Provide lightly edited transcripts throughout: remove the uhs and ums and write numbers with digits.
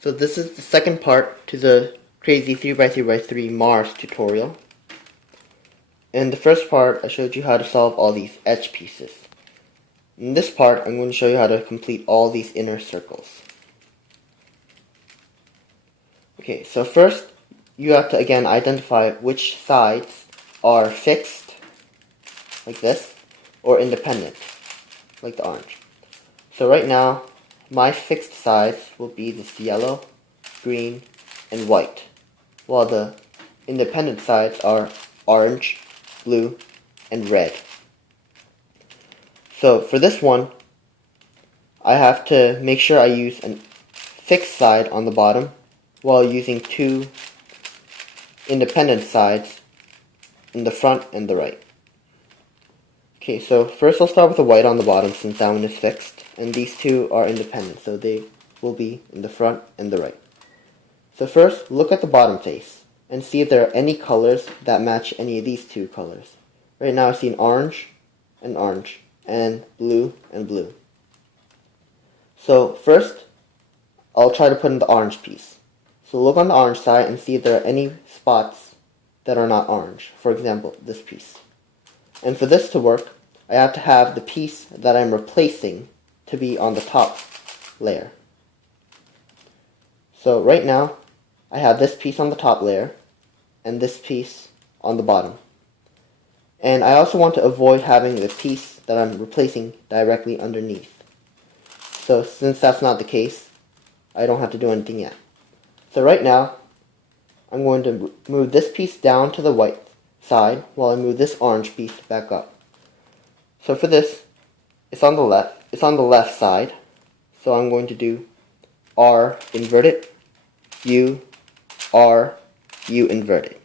So this is the second part to the crazy 3x3x3 Mars tutorial. In the first part, I showed you how to solve all these edge pieces. In this part, I'm going to show you how to complete all these inner circles. Okay, so first, you have to again identify which sides are fixed, like this, or independent, like the orange. So right now, my fixed sides will be this yellow, green, and white, while the independent sides are orange, blue, and red. So for this one, I have to make sure I use a fixed side on the bottom while using two independent sides in the front and the right. Okay, so first I'll start with the white on the bottom since that one is fixed, and these two are independent, so they will be in the front and the right. So first, look at the bottom face and see if there are any colors that match any of these two colors. Right now I see an orange, and blue and blue. So first, I'll try to put in the orange piece. So look on the orange side and see if there are any spots that are not orange. For example, this piece. And for this to work, I have to have the piece that I'm replacing to be on the top layer. So right now, I have this piece on the top layer and this piece on the bottom. And I also want to avoid having the piece that I'm replacing directly underneath. So since that's not the case, I don't have to do anything yet. So right now, I'm going to move this piece down to the white side while I move this orange piece back up. So for this, it's on the left side. So I'm going to do R inverted, U, R, U inverted.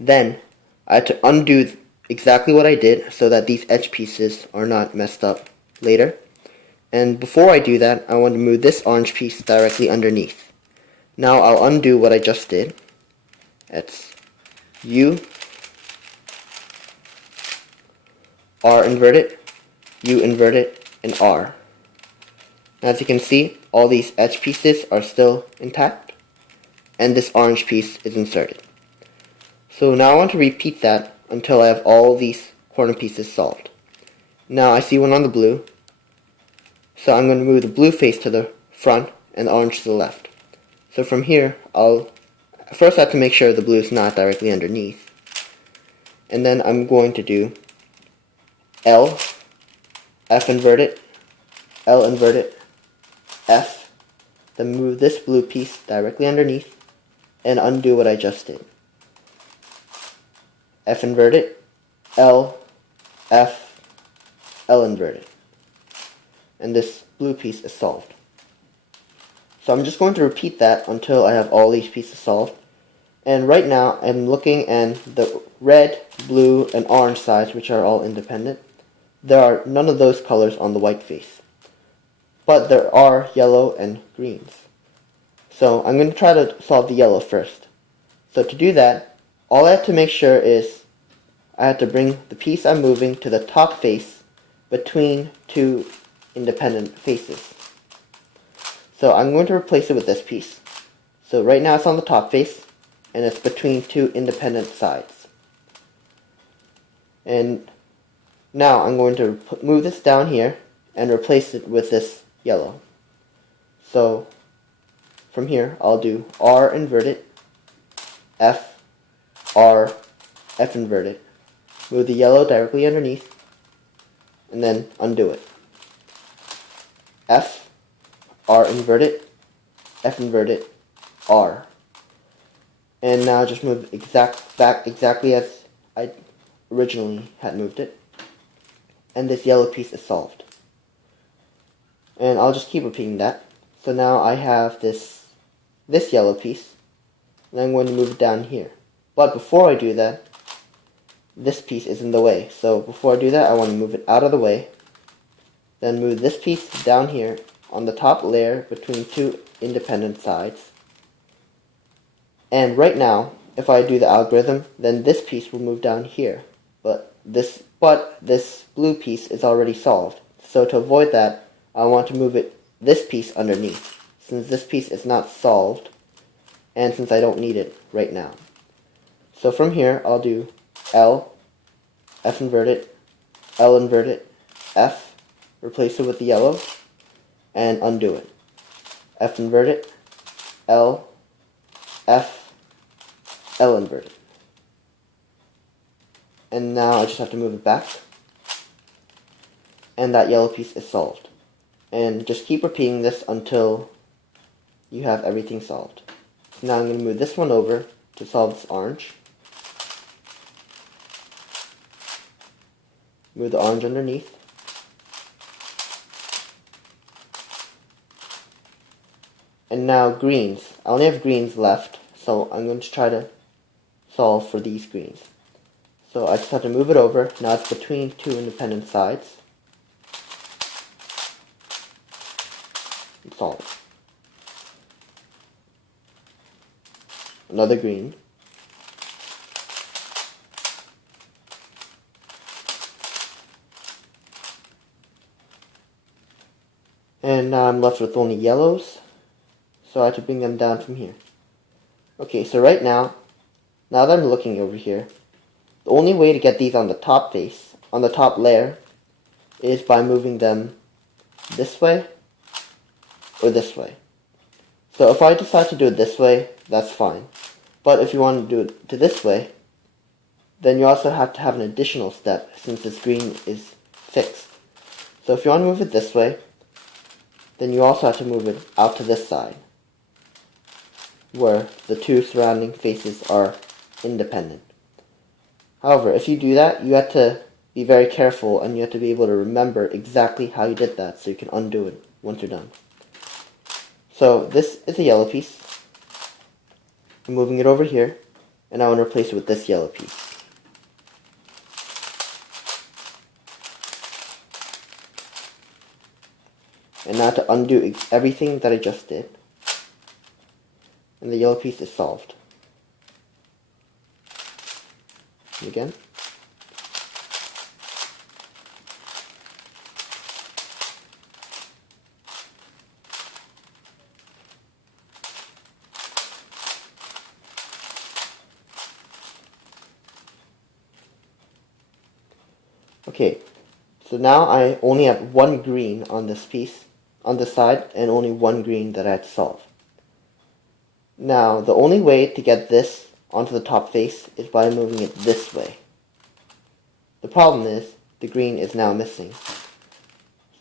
Then I have to undo exactly what I did so that these edge pieces are not messed up later. And before I do that, I want to move this orange piece directly underneath. Now I'll undo what I just did. It's U, R inverted, U inverted, and R. As you can see, all these edge pieces are still intact, and this orange piece is inserted. So now I want to repeat that until I have all these corner pieces solved. Now I see one on the blue, so I'm going to move the blue face to the front and the orange to the left. So from here, first I have to make sure the blue is not directly underneath. And then I'm going to do L, F inverted, L inverted, F, then move this blue piece directly underneath and undo what I just did. F inverted, L, F, L inverted. And this blue piece is solved. So I'm just going to repeat that until I have all these pieces solved. And right now I'm looking at the red, blue, and orange sides, which are all independent. There are none of those colors on the white face. But there are yellow and greens. So I'm going to try to solve the yellow first. So to do that, all I have to make sure is I have to bring the piece I'm moving to the top face between two independent faces. So I'm going to replace it with this piece. So right now it's on the top face, and it's between two independent sides. And now I'm going to move this down here and replace it with this yellow. So from here I'll do R inverted, F, R, F inverted. Move the yellow directly underneath, and then undo it. F, R inverted, F inverted, R. And now just move back exactly as I originally had moved it. And this yellow piece is solved. And I'll just keep repeating that. So now I have this yellow piece, and I'm going to move it down here. But before I do that, this piece is in the way. So before I do that, I want to move it out of the way. Then move this piece down here on the top layer between two independent sides. And right now, if I do the algorithm, then this piece will move down here. But this blue piece is already solved. So to avoid that, I want to move this piece underneath. since this piece is not solved, and since I don't need it right now. So from here, I'll do L, F inverted, L inverted, F, replace it with the yellow, and undo it. F inverted, L, F, L inverted. And now I just have to move it back, and that yellow piece is solved. And just keep repeating this until you have everything solved. So now I'm going to move this one over to solve this orange. Move the orange underneath. And now greens. I only have greens left, so I'm going to try to solve for these greens. So I just have to move it over. Now it's between two independent sides. And solve. Another green. And now I'm left with only yellows, so I have to bring them down from here. Okay, so right now that I'm looking over here, the only way to get these on the top face, on the top layer, is by moving them this way or this way. So if I decide to do it this way, that's fine. But if you want to do it to this way, then you also have to have an additional step since this green is fixed. So if you want to move it this way, then you also have to move it out to this side, where the two surrounding faces are independent. However, if you do that, you have to be very careful and you have to be able to remember exactly how you did that so you can undo it once you're done. So this is a yellow piece. I'm moving it over here, and I want to replace it with this yellow piece. And now to undo everything that I just did. And the yellow piece is solved. And again. Okay, so now I only have one green on this piece, on this side, and only one green that I had to solve. Now, the only way to get this onto the top face is by moving it this way. The problem is, the green is now missing.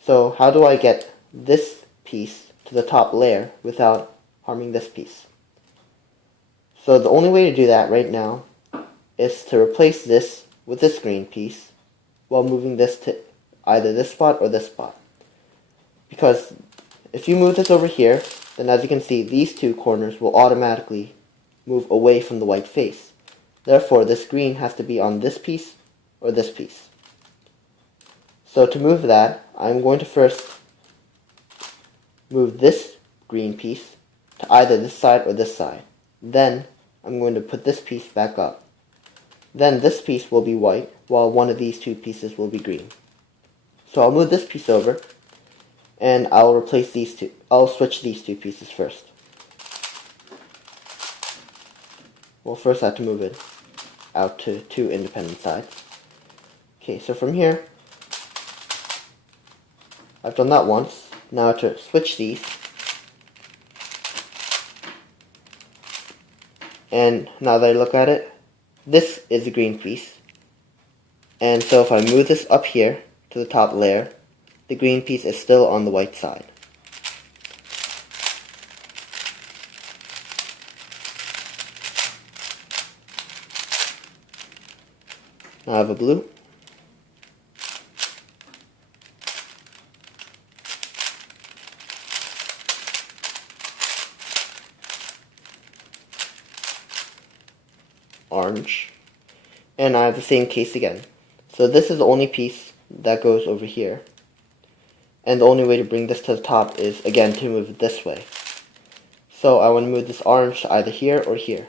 So how do I get this piece to the top layer without harming this piece? So the only way to do that right now is to replace this with this green piece while moving this to either this spot or this spot. Because if you move this over here, then as you can see, these two corners will automatically move away from the white face. Therefore, this green has to be on this piece or this piece. So to move that, I'm going to first move this green piece to either this side or this side. Then I'm going to put this piece back up. Then this piece will be white, while one of these two pieces will be green. So I'll move this piece over, and I'll replace these two. I'll switch these two pieces first. Well, first I have to move it out to two independent sides. Okay, so from here, I've done that once. Now to switch these, and now that I look at it, this is a green piece. And so if I move this up here to the top layer, the green piece is still on the white side. Now I have a blue. Orange. And I have the same case again. So this is the only piece that goes over here. And the only way to bring this to the top is, again, to move it this way. So I want to move this orange to either here or here.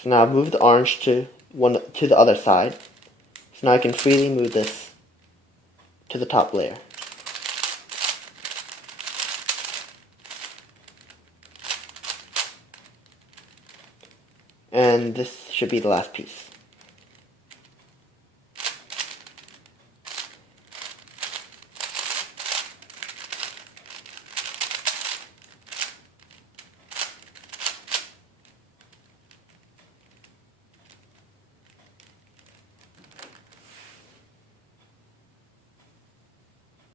So now I've moved the orange to the other side. So now I can freely move this to the top layer. And this should be the last piece.